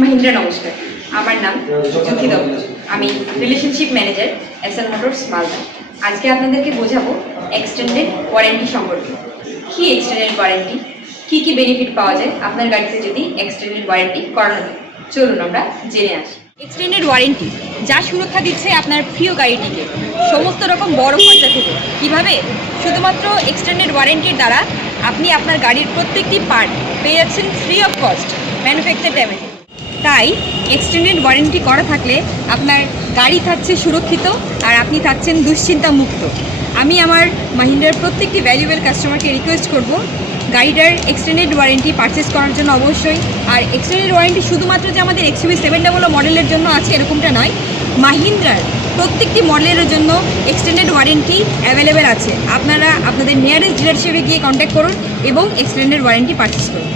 মহিন্দ্রা নমস্কার, আমার নাম জ্যোতি দত্ত। আমি relationship manager SL motors Malda. আজকে আপনাদেরকে বোঝাবো এক্সটেন্ডেড ওয়ারেন্টি সম্পর্কে। কি এক্সটেন্ডেড ওয়ারেন্টি, কি বেনিফিট পাওয়া যায় আপনার গাড়িতে যদি এক্সটেন্ডেড ওয়ারেন্টি করানো যায়। চলুন আমরা জেনে আসি। এক্সটেন্ডেড ওয়ারেন্টি যা সুরক্ষা দিচ্ছে আপনার প্রিয় গাড়িটিকে সমস্ত রকম বড় খরচা থেকে। কিভাবে? শুধুমাত্র এক্সটেন্ডেড ওয়ারেন্টির দ্বারা আপনি আপনার গাড়ির প্রত্যেকটি পার্ট পেয়ে যাচ্ছেন free of cost manufacture damage. তাই এক্সটেন্ডেড ওয়ারেন্টি করা থাকলে আপনার গাড়ি থাকছে সুরক্ষিত আর আপনি থাকছেন দুশ্চিন্তা মুক্ত। আমি আমার মাহিন্দ্রার প্রত্যেকটি ভ্যালুয়েবল কাস্টমারকে রিকোয়েস্ট করব গাড়িটার এক্সটেন্ডেড ওয়ারেন্টি পারচেস করার জন্য অবশ্যই। আর এক্সটেন্ডেড ওয়ারেন্টি শুধুমাত্র যে আমাদের XUV700 মডেলের জন্য আছে এরকমটা নয়, মাহিন্দ্রার প্রত্যেকটি মডেলের জন্য এক্সটেন্ডেড ওয়ারেন্টি অ্যাভেলেবেল আছে। আপনারা আপনাদের নিয়ারেস্ট ডিলারশিপে গিয়ে কন্ট্যাক্ট করুন এবং এক্সটেন্ডেড ওয়ারেন্টি পারচেস করুন।